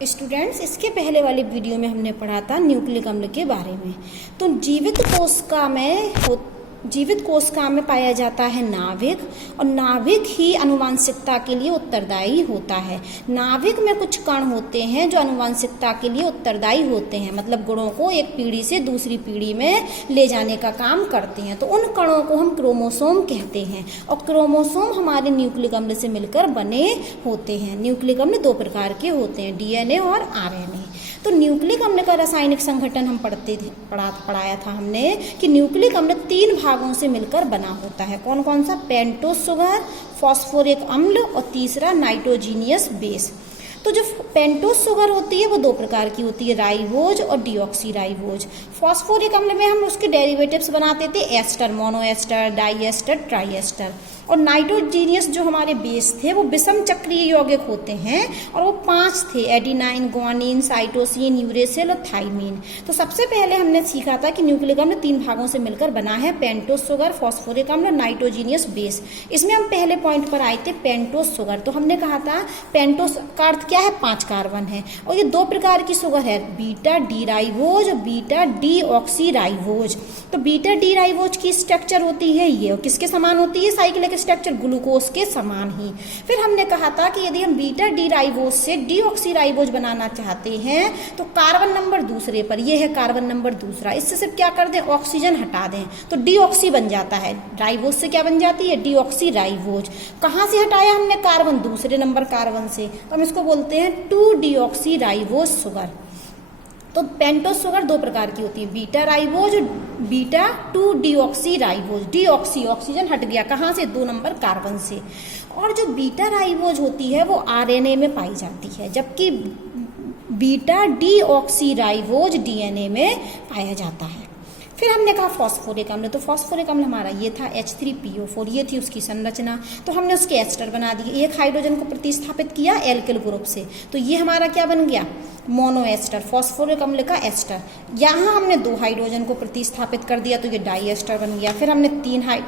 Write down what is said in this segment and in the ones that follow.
Students, इसके पहले वाले वीडियो में हमने पढ़ा था न्यूक्लिक अम्ल के बारे में। तो जीवित कोशिका में पाया जाता है नाभिक, और नाभिक ही आनुवंशिकता के लिए उत्तरदायी होता है। नाभिक में कुछ कण होते हैं जो आनुवंशिकता के लिए उत्तरदायी होते हैं, मतलब गुणों को एक पीढ़ी से दूसरी पीढ़ी में ले जाने का काम करते हैं। तो उन कणों को हम क्रोमोसोम कहते हैं, और क्रोमोसोम हमारे न्यूक्लिक अम्ल से मिलकर बने होते हैं। न्यूक्लिक अम्ल दो प्रकार के होते हैं, डीएनए और आरएनए। तो न्यूक्लिक अम्ल का रासायनिक संगठन हम पढ़ाया था हमने कि न्यूक्लिक अम्ल 3 भागों से मिलकर बना होता है। कौन कौन सा? पेंटोस शुगर, फॉस्फोरिक अम्ल और तीसरा नाइट्रोजीनियस बेस। तो जो पेंटोस शुगर होती है वो 2 प्रकार की होती है, राइबोज और डीऑक्सीराइबोज। फॉस्फोरिक अम्ल में हम उसके डेरिवेटिव्स बनाते थे, एस्टर, मोनोएस्टर, डाइएस्टर, ट्राइएस्टर। और नाइट्रोजीनियस जो हमारे बेस थे वो विषम चक्रीय यौगिक होते हैं, और वो 5 थे, एडिनाइन, ग्वानिन, साइटोसिन, यूरेसिल और थाइमीन। तो सबसे पहले हमने सीखा था कि न्यूक्लिक अम्ल 3 भागों से मिलकर बना है, पेंटोस शुगर, फॉस्फोरिक अम्ल, नाइट्रोजीनियस बेस। इसमें हम पहले पॉइंट पर आए थे, पेंटोस शुगर। तो हमने कहा था पेंटोस का अर्थ क्या है? 5 कार्बन है, और ये 2 प्रकार की शुगर है, बीटा डी राइबोज और बीटा डी ऑक्सीराइबोज। तो बीटा डी राइबोज की स्ट्रक्चर होती है ये, और किसके समान होती है? साइक्लिक स्ट्रक्चर ग्लूकोज के समान ही। फिर हमने कहा था कि यदि हम बीटा डी राइबोज से डीऑक्सीराइबोज बनाना चाहते हैं तो कार्बन नंबर दूसरे पर, ये है कार्बन नंबर दूसरा, इससे सिर्फ क्या कर दें? ऑक्सीजन हटा दें तो डीऑक्सी बन जाता है। राइबोज से क्या बन जाती है? डीऑक्सीराइबोज। कहाँ से हटाया हमने? कार्बन, दूसरे नंबर कार्बन से। तो हम इसको बोलते हैं 2-डीऑक्सीराइबोज शुगर। तो पेंटोस शुगर 2 प्रकार की होती है, beta ribose, beta two deoxyribose. Deoxy, oxygen हट गया, कहाँ से? 2 नंबर कार्बन से। और जो बीटा राइबोज होती है वो आरएनए में पाई जाती है, जबकि बीटा डीऑक्सीराइबोज डीएनए में पाया जाता है। फिर हमने कहा फॉस्फोरिक अम्ल। तो फॉस्फोरिक अम्ल हमारा ये था H3PO4, ये थी उसकी संरचना। तो हमने उसके एस्टर बना दिए, एक हाइड्रोजन को प्रतिस्थापित किया एल्किल ग्रुप से, तो ये हमारा क्या बन गया? मोनोएस्टर, फॉस्फोरिक अम्ल का एस्टर। यहाँ हमने 2 हाइड्रोजन को प्रतिस्थापित कर दिया तो ये डाइएस्टर बन गया। फिर हमने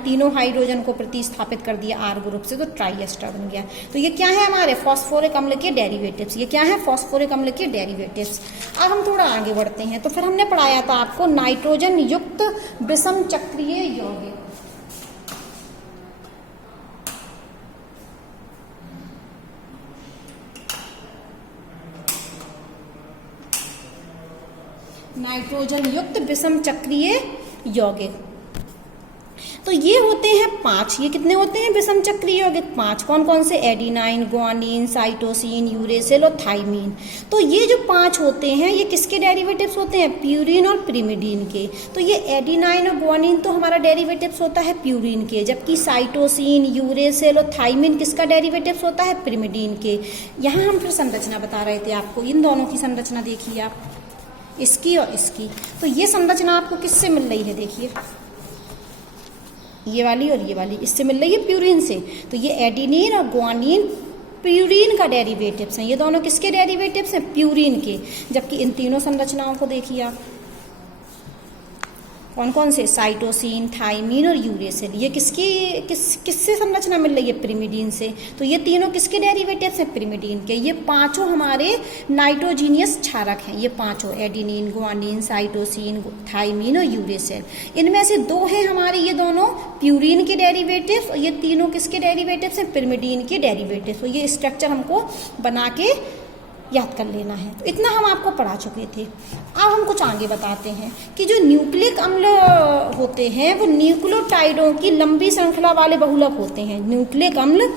तीनों हाइड्रोजन को प्रतिस्थापित कर दिया आर ग्रुप से, तो ट्राइएस्टर बन गया। तो ये क्या है? हमारे फॉस्फोरिक अम्ल के डेरिवेटिव्स। ये क्या है? फॉस्फोरिक अम्ल के डेरिवेटिव्स। अब हम थोड़ा आगे बढ़ते हैं। तो फिर हमने पढ़ाया था आपको नाइट्रोजन युक्त विषम चक्रीय यौगिक। नाइट्रोजन युक्त विषम चक्रीय यौगिक। तो ये होते हैं 5। ये कितने होते हैं? विषम चक्रीय यौगिक 5। कौन कौन से? एडिनाइन, ग्वानिन, साइटोसिन, यूरेसिल और थाइमीन। तो ये जो 5 होते हैं ये किसके डेरिवेटिव्स होते हैं? प्यूरिन और पिरिमिडीन के। तो ये एडिनाइन और ग्वानिन तो हमारा डेरिवेटिव्स होता है प्यूरिन के, जबकि साइटोसिन, यूरेसिल और थाइमीन किसका डेरिवेटिव्स होता है? पिरिमिडीन के। यहाँ हम फिर संरचना बता रहे थे आपको, इन दोनों की संरचना देखिए आप, इसकी और इसकी। तो ये संरचना आपको किससे मिल रही है? देखिए, ये वाली और ये वाली इससे मिल रही है प्यूरिन से। तो ये एडिनिन और ग्वानिन प्यूरिन का डेरिवेटिव्स हैं। ये दोनों किसके डेरिवेटिव्स हैं? प्यूरिन के। जबकि इन तीनों संरचनाओं को देखिए आप, कौन कौन से? साइटोसिन, थाइमीन और यूरेसिल। ये किससे संरचना मिल रही है? पिरिमिडीन से। तो ये तीनों किसके डेरिवेटिव्स हैं? पिरिमिडीन के। ये 5 हमारे नाइट्रोजीनियस क्षारक हैं, ये 5 एडिनिन, ग्वानिन, साइटोसिन, थाइमीन और यूरेसिल। इनमें से 2 हैं हमारे ये दोनों प्यूरिन के डेरिवेटिव्स, और ये तीनों किसके डेरिवेटिव्स हैं? पिरिमिडीन के डेरिवेटिव्स। तो ये स्ट्रक्चर हमको बना के याद कर लेना है। तो इतना हम आपको पढ़ा चुके थे। अब हम कुछ आगे बताते हैं कि जो न्यूक्लिक अम्ल होते हैं वो न्यूक्लियोटाइडों की लंबी श्रृंखला वाले बहुलक होते हैं। न्यूक्लिक अम्ल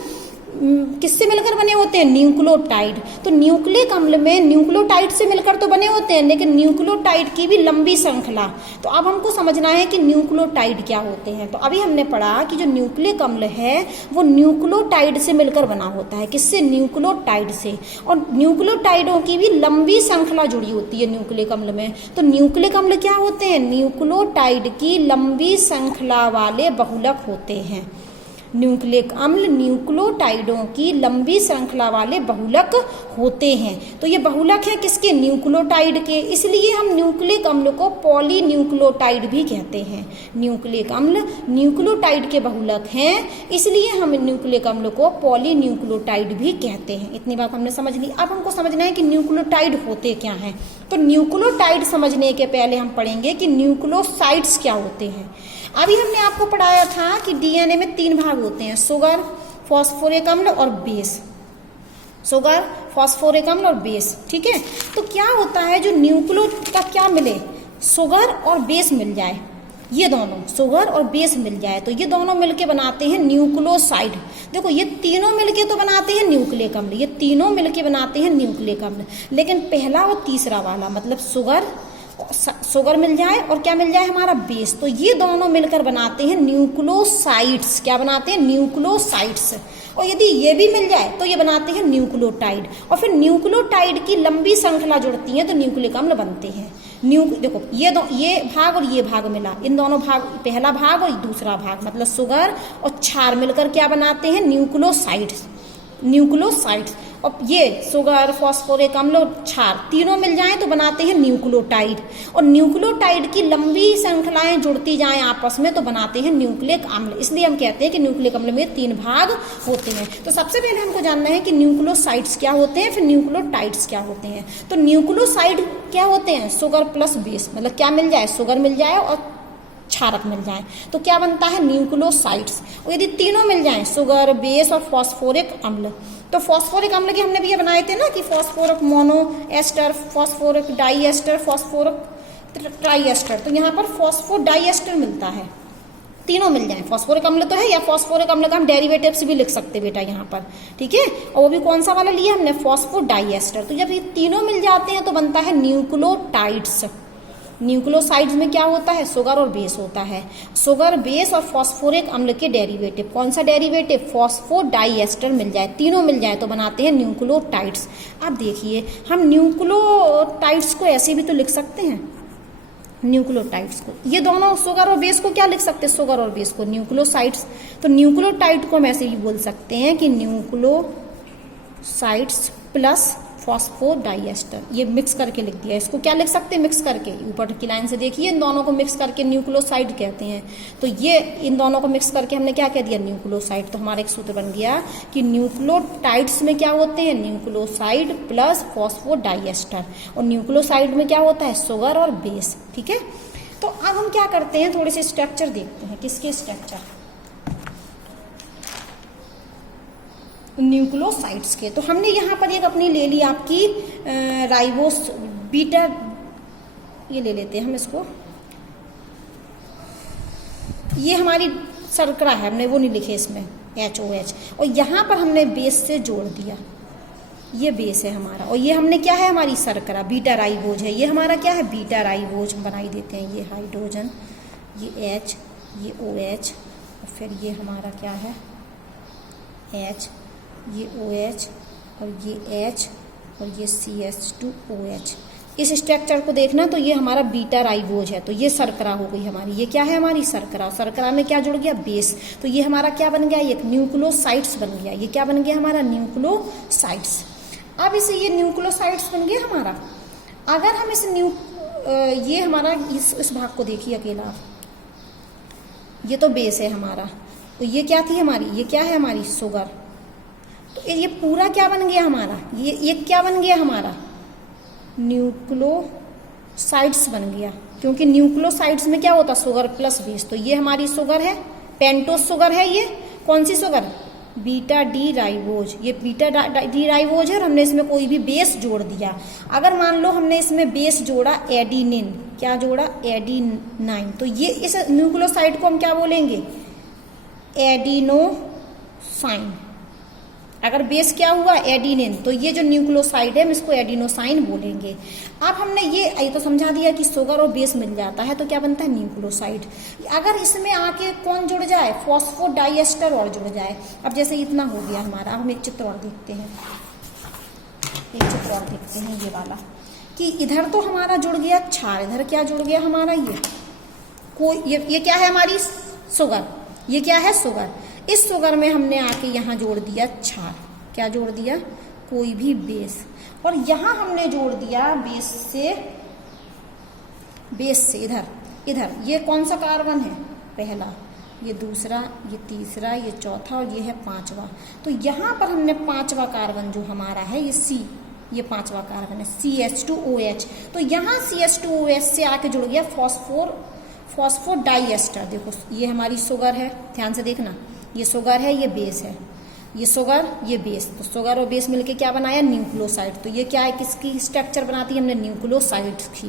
किससे मिलकर बने होते हैं? न्यूक्लियोटाइड। तो न्यूक्लिक अम्ल में न्यूक्लियोटाइड से मिलकर तो बने होते हैं, लेकिन न्यूक्लियोटाइड की भी लंबी श्रृंखला। तो अब हमको समझना है कि न्यूक्लियोटाइड क्या होते हैं। तो अभी हमने पढ़ा कि जो न्यूक्लिक अम्ल है वो न्यूक्लियोटाइड से मिलकर बना होता है। किससे? न्यूक्लियोटाइड से। और न्यूक्लियोटाइडों की भी लंबी श्रृंखला जुड़ी होती है न्यूक्लिक अम्ल में। तो न्यूक्लिक अम्ल क्या होते हैं? न्यूक्लियोटाइड की लंबी श्रृंखला वाले बहुलक होते हैं। न्यूक्लिक अम्ल न्यूक्लियोटाइडों की लंबी श्रृंखला वाले बहुलक होते हैं। तो ये बहुलक है किसके? न्यूक्लियोटाइड के, इसलिए हम न्यूक्लिक अम्ल को पॉलीन्यूक्लियोटाइड भी कहते हैं। न्यूक्लिक अम्ल न्यूक्लियोटाइड के बहुलक हैं, इसलिए हम न्यूक्लिक अम्ल को पॉलीन्यूक्लियोटाइड भी कहते हैं। इतनी बात हमने समझ ली। अब हमको समझना है कि न्यूक्लियोटाइड होते क्या हैं। तो न्यूक्लियोटाइड समझने के पहले हम पढ़ेंगे कि न्यूक्लियोसाइड्स क्या होते हैं। अभी हमने आपको पढ़ाया था कि डीएनए में 3 भाग होते हैं, शुगर, फॉस्फोरिक अम्ल और बेस। शुगर, फॉस्फोरिक अम्ल और बेस, ठीक है। तो क्या होता है जो न्यूक्लियो का क्या मिले, शुगर और बेस मिल जाए, ये दोनों शुगर और बेस मिल जाए तो ये दोनों मिलके बनाते हैं न्यूक्लियोसाइड। देखो ये तीनों मिलके तो बनाते हैं न्यूक्लिक अम्ल, ये तीनों मिलके बनाते हैं न्यूक्लिक अम्ल, लेकिन पहला और तीसरा वाला मतलब शुगर मिल जाए और क्या मिल जाए हमारा बेस, तो ये दोनों मिलकर बनाते हैं न्यूक्लियोसाइड्स। क्या बनाते हैं? न्यूक्लियोसाइड्स। और यदि ये भी मिल जाए तो ये बनाते हैं न्यूक्लियोटाइड, और फिर न्यूक्लियोटाइड की लंबी श्रृंखला जुड़ती है तो न्यूक्लिक अम्ल बनते हैं। देखो ये भाग और ये भाग मिला, इन दोनों भाग, पहला भाग और दूसरा भाग मतलब शुगर और क्षार मिलकर क्या बनाते हैं? न्यूक्लियोसाइड्स। और ये शुगर, फॉस्फोरिक अम्ल और क्षार तीनों मिल जाएं तो बनाते हैं न्यूक्लियोटाइड, और न्यूक्लियोटाइड की लंबी श्रृंखलाएं जुड़ती जाएं आपस में तो बनाते हैं न्यूक्लिक अम्ल। इसलिए हम कहते हैं कि न्यूक्लिक अम्ल में 3 भाग होते हैं। तो सबसे पहले हमको जानना है कि न्यूक्लियोसाइड्स क्या होते हैं, फिर न्यूक्लियोटाइड्स क्या होते हैं। तो न्यूक्लियोसाइड क्या होते हैं? शुगर प्लस बेस, मतलब क्या मिल जाए? शुगर मिल जाए और क्षारक मिल जाए तो क्या बनता है? न्यूक्लियोसाइड्स। और यदि तीनों मिल जाएं, शुगर, बेस और फॉस्फोरिक अम्ल, तो फॉस्फोरिक अम्ल के हमने भी ये बनाए थे ना कि phosphoric mono ester, phosphoric di ester, phosphoric tri ester, तो यहाँ पर फॉस्फोडाई एस्टर मिलता है। तीनों मिल जाए, फॉस्फोरिक अम्ल तो है, या फॉस्फोरिक अम्ल का हम डेरिवेटिव से भी लिख सकते बेटा यहाँ पर, ठीक है। और वो भी कौन सा वाला लिया हमने? फॉस्फोडाई एस्टर। तो जब ये तीनों मिल जाते हैं तो बनता है न्यूक्लियोटाइड्स। न्यूक्लियोसाइड्स में क्या होता है? शुगर और बेस होता है। शुगर, बेस और फॉस्फोरिक अम्ल के डेरिवेटिव, कौन सा डेरिवेटिव? फॉस्फोडाई एस्टर मिल जाए, तीनों मिल जाए तो बनाते हैं न्यूक्लियोटाइड्स। अब देखिए हम न्यूक्लियोटाइड्स को ऐसे भी तो लिख सकते हैं, न्यूक्लियोटाइड्स को, ये दोनों शुगर और बेस को क्या लिख सकते हैं? शुगर और बेस को न्यूक्लियोसाइड्स। तो न्यूक्लियोटाइड को हम ऐसे ही बोल सकते हैं कि न्यूक्लियोसाइड्स प्लस फॉस्फोडाइएस्टर, ये मिक्स करके लिख दिया। इसको क्या लिख सकते हैं? मिक्स करके, ऊपर की लाइन से देखिए, इन दोनों को मिक्स करके न्यूक्लियोसाइड कहते हैं। तो ये इन दोनों को मिक्स करके हमने क्या कह दिया? न्यूक्लियोसाइड। तो हमारा एक सूत्र बन गया कि न्यूक्लियोटाइड्स में क्या होते हैं? न्यूक्लियोसाइड प्लस फॉस्फोडाइएस्टर, और न्यूक्लियोसाइड में क्या होता है? शुगर और बेस, ठीक है। तो अब हम क्या करते हैं, थोड़े से स्ट्रक्चर देखते हैं। किसके स्ट्रक्चर? न्यूक्लियोसाइड्स के। तो हमने यहाँ पर एक अपनी ले ली आपकी राइबोस बीटा, ये ले लेते हैं हम इसको, ये हमारी शर्करा है, हमने वो नहीं लिखे इसमें HOH, और यहाँ पर हमने बेस से जोड़ दिया, ये बेस है हमारा, और ये हमने क्या है? हमारी शर्करा बीटा राइबोज है, ये हमारा क्या है? बीटा राइबोज हम बनाई देते हैं। ये हाइड्रोजन, ये H, ये OH, और फिर ये हमारा क्या है? H, ये OH, और ये H, और ये CH2OH। इस स्ट्रक्चर को देखना तो ये हमारा बीटा राइबोज है, तो ये शर्करा हो गई हमारी। ये क्या है? हमारी शर्करा। शर्करा में क्या जुड़ गया? बेस। तो ये हमारा क्या बन गया? एक न्यूक्लियोसाइड्स बन गया। ये क्या बन गया? हमारा न्यूक्लियोसाइड्स। अब इसे ये न्यूक्लियोसाइड्स बन गया हमारा। अगर हम इस ये हमारा इस भाग को देखिए अकेला, ये तो बेस है हमारा, तो ये क्या थी हमारी? ये क्या है हमारी? शुगर। तो ये पूरा क्या बन गया हमारा? ये क्या बन गया हमारा? न्यूक्लियोसाइड्स बन गया, क्योंकि न्यूक्लियोसाइड्स में क्या होता? Sugar plus base. तो ये हमारी शुगर है, पेंटोस शुगर है। ये कौन सी शुगर? Beta D ribose. ये बीटा डी राइबोज है, और हमने इसमें कोई भी बेस जोड़ दिया। अगर मान लो हमने इसमें बेस जोड़ा एडिनिन, क्या जोड़ा? एडिनाइन, तो ये इस न्यूक्लियोसाइड को हम क्या बोलेंगे? एडिनोसाइन। अगर बेस क्या हुआ? एडिनिन, तो ये जो न्यूक्लियोसाइड है हम इसको एडिनोसाइन बोलेंगे। अब हमने ये तो समझा दिया कि शुगर और बेस मिल जाता है तो क्या बनता है? न्यूक्लियोसाइड। अगर इसमें आके कौन जुड़ जाए? फॉस्फोडाइएस्टर और जुड़ जाए। अब जैसे इतना हो गया हमारा, अब हम एक चित्र और देखते हैं, ये वाला, कि इधर तो हमारा जुड़ गया क्षार, इधर क्या जुड़ गया हमारा? ये क्या है? हमारी शुगर। ये क्या है? शुगर। इस शुगर में हमने आके यहाँ जोड़ दिया क्षार। क्या जोड़ दिया? कोई भी बेस। और यहाँ हमने जोड़ दिया बेस से इधर ये कौन सा कार्बन है? पहला, ये दूसरा, ये तीसरा, ये चौथा और ये है पांचवा। तो यहाँ पर हमने पांचवा कार्बन जो हमारा है ये C, ये पांचवा कार्बन है CH2OH। तो यहाँ CH2OH से आके जुड़ गया फॉस्फोडाइएस्टर। देखो ये हमारी शुगर है, ध्यान से देखना, ये शुगर है, ये बेस है, ये शुगर, ये बेस। तो शुगर और बेस मिलके क्या बनाया? न्यूक्लियोसाइड। तो ये क्या है? किसकी स्ट्रक्चर बनाती है हमने? न्यूक्लियोसाइड की।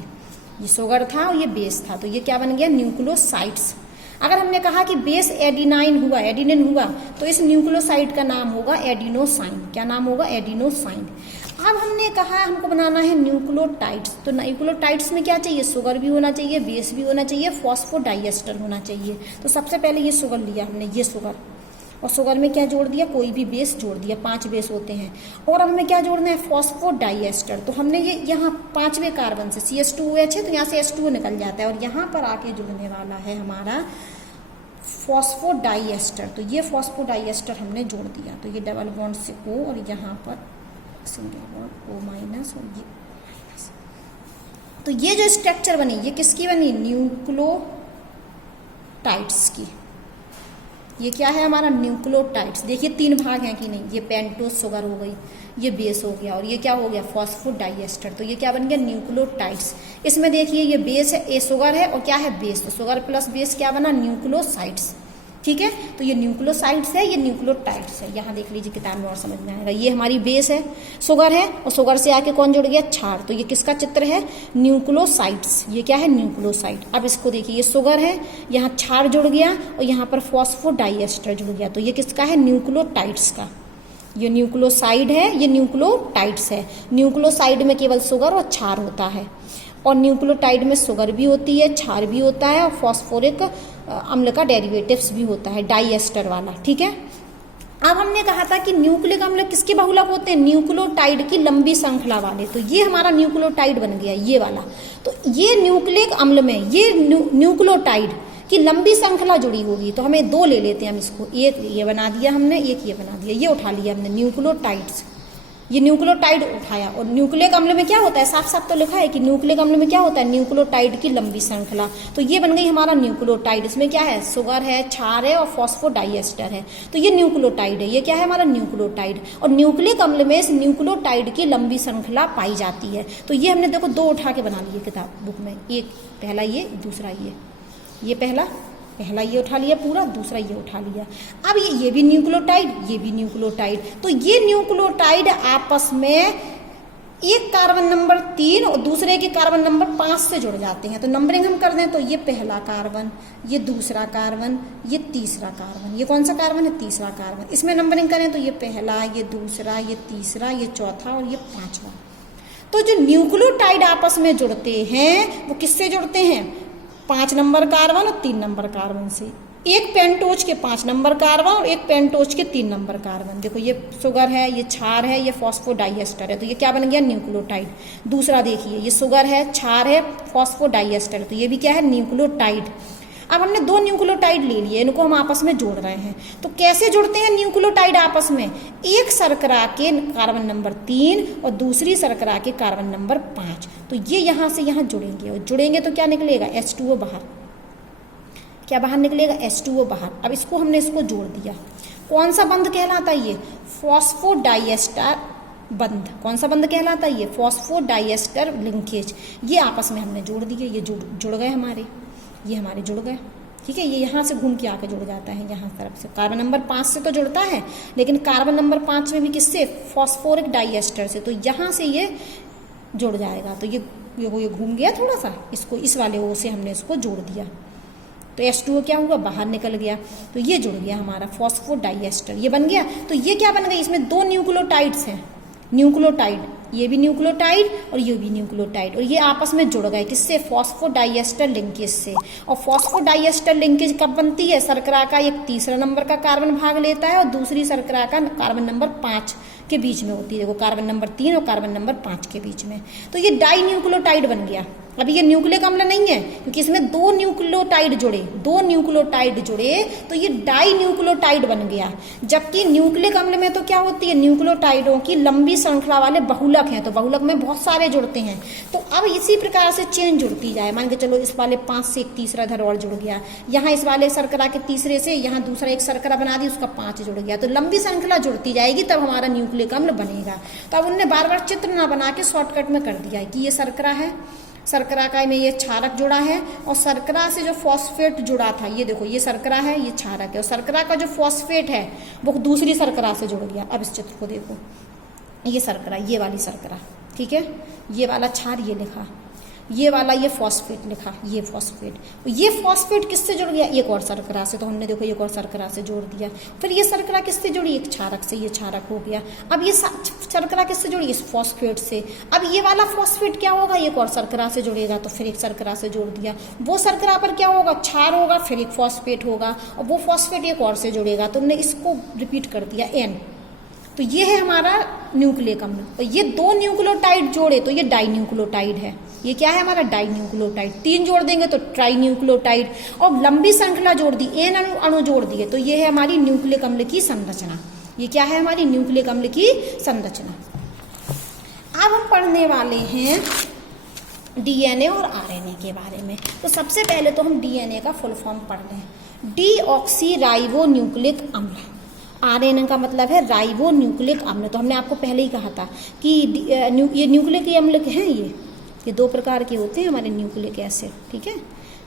ये शुगर था और ये बेस था, तो ये क्या बन गया? न्यूक्लियोसाइड्स। अगर हमने कहा कि बेस एडिनिन हुआ तो इस न्यूक्लियोसाइड का नाम होगा एडिनोसाइन। क्या नाम होगा? एडिनोसाइन। अब हमने कहा हमको बनाना है न्यूक्लियोटाइड्स। तो न्यूक्लियोटाइड्स में क्या चाहिए? शुगर भी होना चाहिए, बेस भी होना चाहिए, फॉस्फोडाइएस्टर होना चाहिए। तो सबसे पहले ये शुगर लिया हमने, ये शुगर, और शुगर में क्या जोड़ दिया? कोई भी बेस जोड़ दिया। 5 बेस होते हैं। और अब हमें क्या जोड़ना है? फॉस्फोडाइएस्टर। तो हमने ये यहाँ 5वें कार्बन से CH2OH है तो यहाँ से H2O निकल जाता है और यहाँ पर आके जुड़ने वाला है हमारा फॉस्फोडाइएस्टर। तो ये फॉस्फोडाइएस्टर हमने जोड़ दिया। तो ये डबल बॉन्ड से O और यहाँ पर सिंगल बॉन्ड O- और ये माइनस। तो ये जो स्ट्रक्चर बनी ये किसकी बनी? न्यूक्लियोटाइड्स की। ये क्या है हमारा? न्यूक्लियोटाइड्स। देखिए 3 भाग हैं कि नहीं? ये पेंटोज शुगर हो गई, ये बेस हो गया और ये क्या हो गया? फॉस्फोडाइएस्टर। तो ये क्या बन गया? न्यूक्लियोटाइड्स। इसमें देखिए ये बेस है, ये शुगर है और क्या है? बेस। तो शुगर प्लस बेस क्या बना? न्यूक्लियोसाइड्स। ठीक है, तो ये न्यूक्लियोसाइड्स है, ये न्यूक्लियोटाइड्स है। यहाँ देख लीजिए किताब में और समझ में आएगा। ये हमारी बेस है, शुगर है, और शुगर से आके कौन जुड़ गया? क्षार। तो ये किसका चित्र है? न्यूक्लियोसाइड्स। ये क्या है? न्यूक्लियोसाइड। अब इसको देखिए, ये शुगर है, यहाँ क्षार जुड़ गया और यहाँ पर फॉस्फोडाइएस्टर जुड़ गया। तो ये किसका है? न्यूक्लियोटाइड्स का। ये न्यूक्लियोसाइड है, ये न्यूक्लियोटाइड्स है। न्यूक्लियोसाइड में केवल शुगर और क्षार होता है और न्यूक्लियोटाइड में शुगर भी होती है, क्षार भी होता है और फॉस्फोरिक अम्ल का डेरिवेटिव्स भी होता है, डाइएस्टर वाला। ठीक है, अब हमने कहा था कि न्यूक्लिक अम्ल किसके बहुलक होते हैं? न्यूक्लियोटाइड की लंबी श्रृंखला वाले। तो ये हमारा न्यूक्लियोटाइड बन गया, ये वाला। तो ये न्यूक्लिक अम्ल में ये न्यूक्लियोटाइड की लंबी श्रृंखला जुड़ी होगी। तो हमें 2 ले लेते हैं हम इसको, एक ये बना दिया हमने, एक ये बना दिया, ये उठा लिया हमने न्यूक्लियोटाइड्स। ये न्यूक्लियोटाइड उठाया। और न्यूक्लिक अम्ल में क्या होता है? साफ साफ तो लिखा है कि न्यूक्लिक अम्ल में क्या होता है? न्यूक्लियोटाइड की लंबी श्रृंखला। तो ये बन गई हमारा न्यूक्लियोटाइड। इसमें क्या है? शुगर है, क्षार है और फॉस्फोडाइएस्टर है। तो ये न्यूक्लियोटाइड है। ये क्या है हमारा? न्यूक्लियोटाइड। और न्यूक्लिक अम्ल में इस न्यूक्लियोटाइड की लंबी श्रृंखला पाई जाती है। तो ये हमने देखो 2 उठा के बना लिए किताब बुक में, एक पहला ये, दूसरा ये पहला ये उठा लिया पूरा, दूसरा ये उठा लिया। अब ये भी न्यूक्लियोटाइड, ये भी न्यूक्लियोटाइड। तो ये न्यूक्लियोटाइड आपस में एक कार्बन नंबर 3 और दूसरे के कार्बन नंबर 5 से जुड़ जाते हैं। तो नंबरिंग हम कर दें तो ये पहला कार्बन, ये दूसरा कार्बन, ये तीसरा कार्बन। ये कौन सा कार्बन है? तीसरा कार्बन। इसमें नंबरिंग करें तो ये पहला, ये दूसरा, ये तीसरा, ये चौथा और ये 5वां। तो जो न्यूक्लियोटाइड आपस में जुड़ते हैं वो किससे जुड़ते हैं? 5 नंबर कार्बन और 3 नंबर कार्बन से। एक पेंटोज के 5 नंबर कार्बन और एक पेंटोज के 3 नंबर कार्बन। देखो ये शुगर है, ये क्षार है, ये फॉस्फोडाइएस्टर है। तो ये क्या बन गया? न्यूक्लियोटाइड। दूसरा देखिए, ये शुगर है, क्षार है, फॉस्फोडाइएस्टर है। तो ये भी क्या है? न्यूक्लियोटाइड। अब हमने 2 न्यूक्लियोटाइड ले लिए, इनको हम आपस में जोड़ रहे हैं। तो कैसे जुड़ते हैं न्यूक्लियोटाइड आपस में? एक शर्करा के कार्बन नंबर 3 और दूसरी शर्करा के कार्बन नंबर 5। तो ये यहाँ से यहाँ जुड़ेंगे और जुड़ेंगे तो क्या निकलेगा? H2O बाहर। क्या बाहर निकलेगा? H2O बाहर। अब इसको हमने जोड़ दिया। कौन सा बंध कहलाता है ये? फॉस्फोडाइएस्टर बंध। कौन सा बंध कहलाता है ये? Phosphodiester linkage. ये आपस में हमने जोड़ दिए, ये जुड़ गए हमारे, ये हमारे जुड़ गए। ठीक है, ये यहाँ से घूम के आके जुड़ जाता है यहाँ तरफ से। कार्बन नंबर 5 से तो जुड़ता है, लेकिन कार्बन नंबर 5 में भी किससे? फॉस्फोरिक डाइएस्टर से। तो यहाँ से ये जुड़ जाएगा। तो ये घूम गया थोड़ा सा, इसको इस वाले ओ से हमने इसको जोड़ दिया। तो H2O क्या हुआ? बाहर निकल गया। तो ये जुड़ गया हमारा फॉस्फोडाइएस्टर, ये बन गया। तो ये क्या बन गई? इसमें 2 न्यूक्लियोटाइड्स हैं, न्यूक्लियोटाइड, ये भी न्यूक्लियोटाइड और ये भी न्यूक्लियोटाइड। और ये आपस में जुड़ गए किससे? फॉस्फोडाइएस्टर लिंकेज से। और फॉस्फोडाइएस्टर लिंकेज कब बनती है? शर्करा का एक तीसरा नंबर का कार्बन भाग लेता है और दूसरी शर्करा का कार्बन नंबर 5 के बीच में होती है। देखो कार्बन नंबर 3 और कार्बन नंबर 5 के बीच में। तो ये डाई न्यूक्लियोटाइड बन गया। अभी ये न्यूक्लिक अम्ल नहीं है, क्योंकि इसमें दो न्यूक्लियोटाइड जुड़े तो ये डाई न्यूक्लियोटाइड बन गया। जबकि न्यूक्लिक अम्ल में तो क्या होती है, न्यूक्लियोटाइडों की लंबी श्रृंखला वाले बहुलक हैं, तो बहुलक में बहुत सारे जुड़ते हैं। तो अब इसी प्रकार से चेन जुड़ती जाए, मान के चलो इस वाले 5 से एक तीसरा इधर और जुड़ गया, यहाँ इस वाले शर्करा के तीसरे से यहाँ दूसरा एक शर्करा बना दी, उसका 5 जुड़ गया, तो लंबी श्रृंखला जुड़ती जाएगी, तब हमारा न्यूक्लिक अम्ल बनेगा। तो अब उनने बार बार चित्र ना बना के शॉर्टकट में कर दिया है कि ये शर्करा है, शर्करा का में ये क्षारक जुड़ा है, और शर्करा से जो फॉस्फेट जुड़ा था, ये देखो ये शर्करा है, ये क्षारक है, और शर्करा का जो फॉस्फेट है वो दूसरी शर्करा से जुड़ गया। अब इस चित्र को देखो, ये शर्करा, ये वाली शर्करा, ठीक है, ये वाला क्षार ये लिखा, ये वाला ये फॉस्फेट लिखा, ये फॉस्फेट किससे जुड़ गया, एक और शर्करा से, तो हमने देखो एक और शर्करा से जोड़ दिया। फिर ये शर्करा किससे जुड़ी, एक क्षारक से, ये क्षारक हो गया। अब ये शर्करा किससे जुड़ी, इस फॉस्फेट से। अब ये वाला फॉस्फेट क्या होगा, एक और शर्करा से जुड़ेगा, तो फिर एक शर्करा से जोड़ दिया। वो शर्करा पर क्या होगा, क्षार होगा, फिर एक फॉस्फेट होगा, और वो फॉस्फेट एक और से जुड़ेगा, तो हमने इसको रिपीट कर दिया N। तो ये है हमारा न्यूक्लिक अम्ल। और ये दो न्यूक्लियोटाइड जोड़े तो ये डाई न्यूक्लियोटाइड है। ये क्या है हमारा, डाई न्यूक्लियोटाइड। 3 जोड़ देंगे तो ट्राई न्यूक्लियोटाइड, और लंबी श्रृंखला जोड़ दी, N अणु जोड़ दिए, तो ये है हमारी न्यूक्लिक अम्ल की संरचना। ये क्या है हमारी न्यूक्लिक अम्ल की संरचना। अब हम पढ़ने वाले हैं DNA और RNA के बारे में। तो सबसे पहले तो हम DNA का फुल फॉर्म पढ़ लें, डीऑक्सीराइबोन्यूक्लिक अम्ल। RNA का मतलब है राइबो न्यूक्लिक अम्ल। तो हमने आपको पहले ही कहा था कि ये न्यूक्लिक अम्ल हैं, ये 2 प्रकार के होते हैं हमारे न्यूक्लिक एसिड, ठीक है,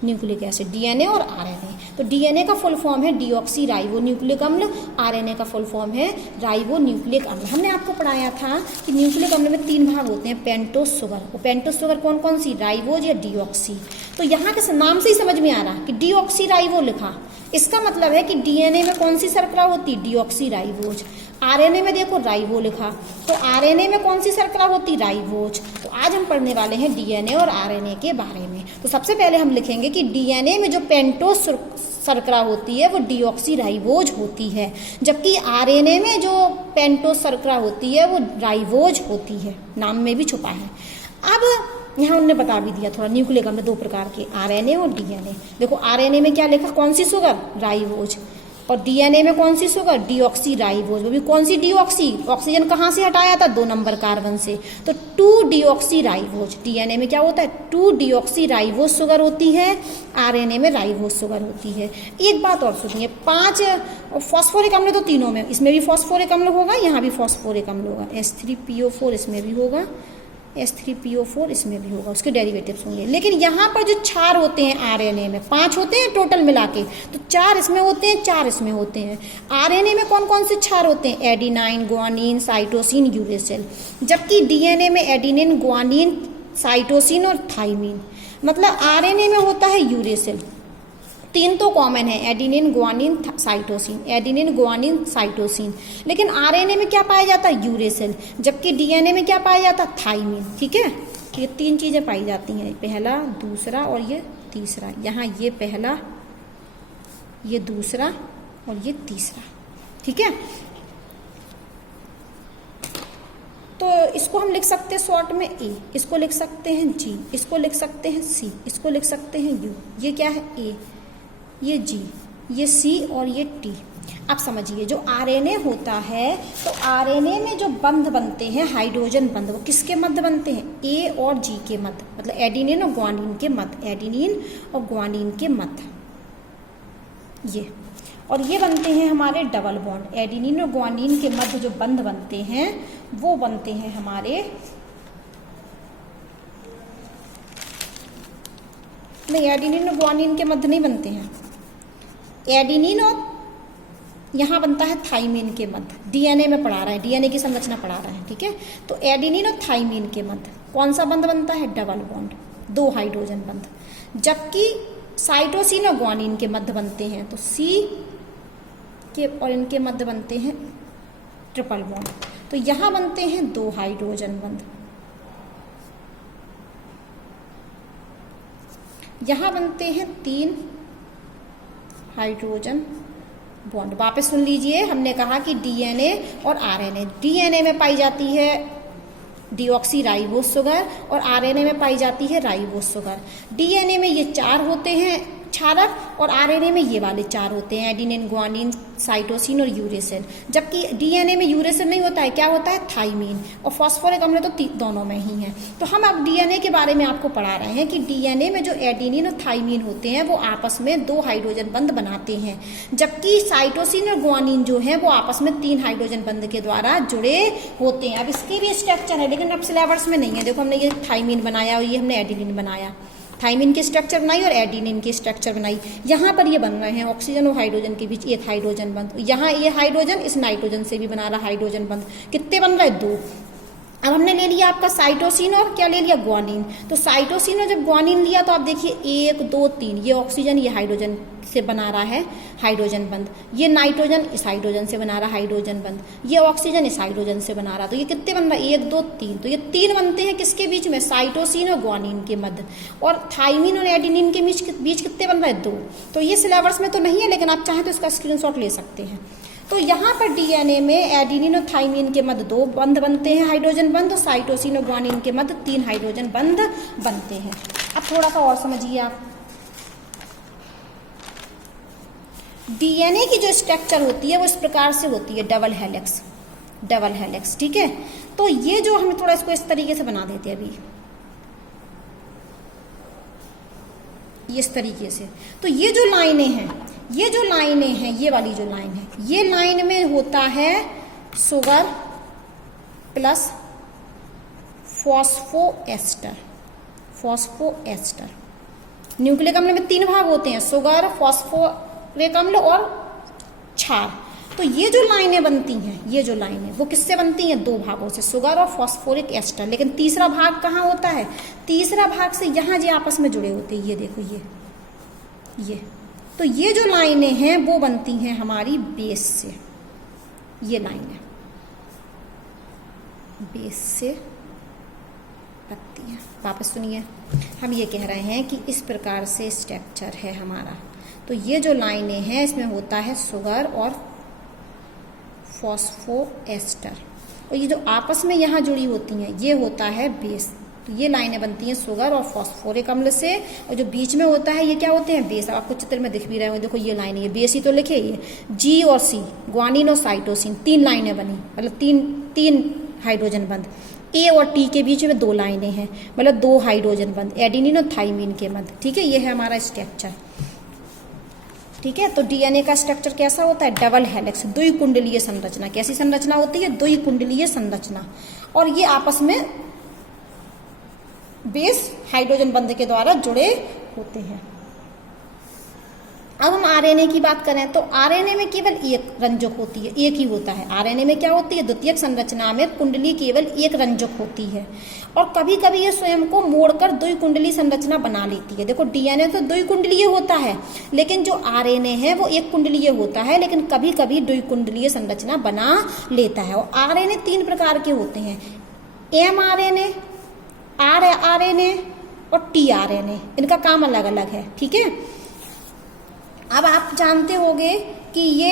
न्यूक्लिक एसिड, DNA और RNA। तो DNA का फुल फॉर्म है डीऑक्सीराइबो न्यूक्लिक अम्ल, RNA का फुल फॉर्म है राइबो न्यूक्लिक अम्ल। हमने आपको पढ़ाया था कि न्यूक्लिक अम्ल में 3 भाग होते हैं, पेंटोस शुगर। वो पेंटोस शुगर कौन कौन सी, राइबोज या डीऑक्सी। तो यहाँ के नाम से ही समझ में आ रहा कि डीऑक्सीराइबो लिखा, इसका मतलब है कि DNA में कौन सी शर्करा होती, डीऑक्सीराइबोज। RNA में देखो राइबो लिखा, तो RNA में कौन सी शर्करा होती, राइबोज। तो आज हम पढ़ने वाले हैं DNA और RNA के बारे में। तो सबसे पहले हम लिखेंगे कि DNA में जो पेंटोस शर्करा होती है वो डीऑक्सीराइबोज होती है, जबकि RNA में जो पेंटोस शर्करा होती है वो राइबोज होती है, नाम में भी छुपा है। अब यहाँ उन्होंने बता भी दिया थोड़ा, न्यूक्लिक अम्ल 2 प्रकार के, RNA और DNA। देखो RNA में क्या लिखा, कौन सी शुगर, राइबोज, और DNA में कौन सी शुगर, डीऑक्सीराइबोज। वो भी कौन सी, डीऑक्सी, ऑक्सीजन कहाँ से हटाया था, 2 नंबर कार्बन से, तो 2-डीऑक्सीराइबोज। DNA में क्या होता है, 2-डीऑक्सीराइबोज शुगर होती है, RNA में राइबोज शुगर होती है। एक बात और सुनिए, 5 फॉस्फोरिक अम्ल तो तीनों में, इसमें भी फॉस्फोरिक अम्ल होगा, यहाँ भी फॉस्फोरिक अम्ल होगा, H3PO4 इसमें भी होगा, H3PO4 इसमें भी होगा, उसके डेरिवेटिव्स होंगे। लेकिन यहाँ पर जो क्षार होते हैं RNA में 5 होते हैं टोटल मिला के, तो 4 इसमें होते हैं, 4 इसमें होते हैं। RNA में कौन कौन से क्षार होते हैं, एडिनाइन, ग्वानिन, साइटोसिन, यूरेसिल। जबकि DNA में एडिनिन, ग्वानिन, साइटोसिन और थाइमिन। मतलब RNA में होता है यूरेसिल, 3 तो कॉमन है, adenine, guanine, cytosine, adenine, guanine, cytosine. लेकिन RNA में क्या पाया जाता है, यूरेसिल, जबकि DNA में क्या पाया जाता है, थाइमिन, ठीक है। ये 3 चीजें पाई जाती हैं, पहला, दूसरा और ये तीसरा। यहाँ ये पहला, ये दूसरा और ये तीसरा, ठीक है। तो इसको हम लिख सकते हैं शॉर्ट में A, इसको लिख सकते हैं G, इसको लिख सकते हैं C, इसको लिख सकते हैं U। ये क्या है, A, ये G, ये C और ये T। अब समझिए, जो RNA होता है तो RNA में जो बंध बनते हैं, हाइड्रोजन बंध, वो किसके मध्य बनते हैं, A और G के मध्य, मतलब एडिनिन और ग्वानिन के मध्य, एडिनिन और ग्वानिन के मध्य ये। और ये बनते हैं हमारे डबल बॉन्ड, एडिनिन और ग्वानिन के मध्य जो बंध बनते हैं वो बनते हैं हमारे, नहीं एडिनिन और ग्वानिन के मध्य नहीं बनते हैं, एडिनिन और यहाँ बनता है थाइमिन के मध्य। DNA में पढ़ा रहा है, DNA की संरचना पढ़ा रहा है, ठीक है। तो एडिनिन और थाइमिन के मध्य कौन सा बंध बनता है, डबल बॉन्ड, 2 हाइड्रोजन बंध। जबकि साइटोसिन और ग्वानिन के मध्य बनते हैं, तो C के और इनके मध्य बनते हैं ट्रिपल बॉन्ड। तो यहाँ बनते हैं 2 हाइड्रोजन बंध, यहाँ बनते हैं 3 हाइड्रोजन बॉन्ड। वापस सुन लीजिए, हमने कहा कि DNA और RNA, DNA में पाई जाती है डीऑक्सी राइबोस शुगर, और आरएनए में पाई जाती है राइबोस शुगर। डीएनए में ये 4 होते हैं क्षारक, और आरएनए में ये वाले 4 होते हैं, एडिनिन, ग्वानिन, साइटोसिन और यूरेसिल। जबकि डीएनए में यूरेसिल नहीं होता है, क्या होता है, थाइमीन, और फॉस्फोरिक अम्ल तो दोनों में ही है। तो हम अब डीएनए के बारे में आपको पढ़ा रहे हैं कि डीएनए में जो एडिनिन और थाइमीन होते हैं वो आपस में 2 हाइड्रोजन बंध बनाते हैं, जबकि साइटोसिन और ग्वानिन जो है वो आपस में 3 हाइड्रोजन बंध के द्वारा जुड़े होते हैं। अब इसके भी स्ट्रक्चर है, लेकिन अब सिलेबस में नहीं है। देखो हमने ये थाइमीन बनाया और ये हमने एडिनिन बनाया, थाइमिन की स्ट्रक्चर बनाई और एडिनिन की स्ट्रक्चर बनाई। यहाँ पर ये बन रहे हैं ऑक्सीजन और हाइड्रोजन के बीच एक हाइड्रोजन बंध। यहाँ ये हाइड्रोजन इस नाइट्रोजन से भी बना रहा हाइड्रोजन बंध। कितने बन रहे हैं, 2। अब हमने ले लिया आपका साइटोसिन और क्या ले लिया, ग्वानिन। तो साइटोसिन और जब ग्वानिन लिया तो आप देखिए 1 2 3, ये ऑक्सीजन ये हाइड्रोजन से बना रहा है हाइड्रोजन बंध, ये नाइट्रोजन इस हाइड्रोजन से बना रहा हाइड्रोजन बंध, ये ऑक्सीजन इस हाइड्रोजन से बना रहा। तो ये कितने बन रहा है, 1 2 3। तो ये 3 बनते हैं किसके बीच में, साइटोसिन और ग्वानिन के मध्य। और थाइमिन और एडिनिन के बीच कितने बन रहा है, 2। तो ये सिलेबस में तो नहीं है, लेकिन आप चाहें तो इसका स्क्रीनशॉट ले सकते हैं। तो यहाँ पर डीएनए में एडिनिन और थाइमिन के मध्य 2 बंध बनते हैं हाइड्रोजन बंध, और साइटोसिन और ग्वानिन के मध्य 3 हाइड्रोजन बंध बनते हैं। अब थोड़ा सा और समझिए आप, डीएनए की जो स्ट्रक्चर होती है वो इस प्रकार से होती है, डबल हेलिक्स, ठीक है। तो ये जो हम थोड़ा इसको इस तरीके से बना देते हैं अभी, इस तरीके से। तो ये जो लाइनें हैं, ये वाली जो लाइन है, ये लाइन में होता है शुगर प्लस फॉस्फोएस्टर। न्यूक्लिक अम्ल में 3 भाग होते हैं, शुगर, फॉस्फोरिक अम्ल और क्षार। तो ये जो लाइनें बनती हैं, वो किससे बनती हैं, 2 भागों से, शुगर और फॉस्फोरिक एस्टर। लेकिन तीसरा भाग कहाँ होता है, तीसरा भाग से यहाँ जो आपस में जुड़े होते हैं, ये देखो ये। तो ये जो लाइनें हैं वो बनती हैं हमारी बेस से, ये लाइनें बेस से बनती हैं। वापस सुनिए, हम ये कह रहे हैं कि इस प्रकार से स्ट्रक्चर है हमारा। तो ये जो लाइनें हैं इसमें होता है शुगर और फॉस्फोएस्टर, और ये जो आपस में यहाँ जुड़ी होती हैं ये होता है बेस। तो ये लाइनें बनती हैं शुगर और फॉस्फोरिक अम्ल से, और जो बीच में होता है ये क्या होते हैं, बेस। आपको चित्र में दिख भी रहे हो, देखो ये लाइनें, ये बेस ही तो लिखे, ये जी और सी, ग्वानिन और साइटोसिन, 3 लाइनें बनी, मतलब 3 हाइड्रोजन बंध। ए और टी के बीच में 2 लाइनें हैं, मतलब 2 हाइड्रोजन बंध, एडिनिन और थाइमिन के मध्य, ठीक है। ये है हमारा स्ट्रक्चर, ठीक है। तो डीएनए का स्ट्रक्चर कैसा होता है, डबल हेलिक्स, द्विकुंडलीय संरचना। कैसी संरचना होती है, द्विकुंडलीय संरचना, और ये आपस में बेस हाइड्रोजन बंध के द्वारा जुड़े होते हैं। अब हम आरएनए की बात करें तो आरएनए में केवल एक रंजक होती है, एक ही होता है। आरएनए में क्या होती है, द्वितीयक संरचना में कुंडली केवल एक रंजक होती है, और कभी कभी ये स्वयं को मोड़कर द्विकुंडली संरचना बना लेती है। देखो डीएनए तो द्विकुंडलीय होता है, लेकिन जो आरएनए है वो एक कुंडलीय होता है, लेकिन कभी कभी द्विकुंडलीय संरचना बना लेता है। और आरएनए 3 प्रकार के होते हैं, एमआरएनए, आरआरएनए और टीआरएनए। इनका काम अलग अलग है, ठीक है। अब आप जानते होंगे कि ये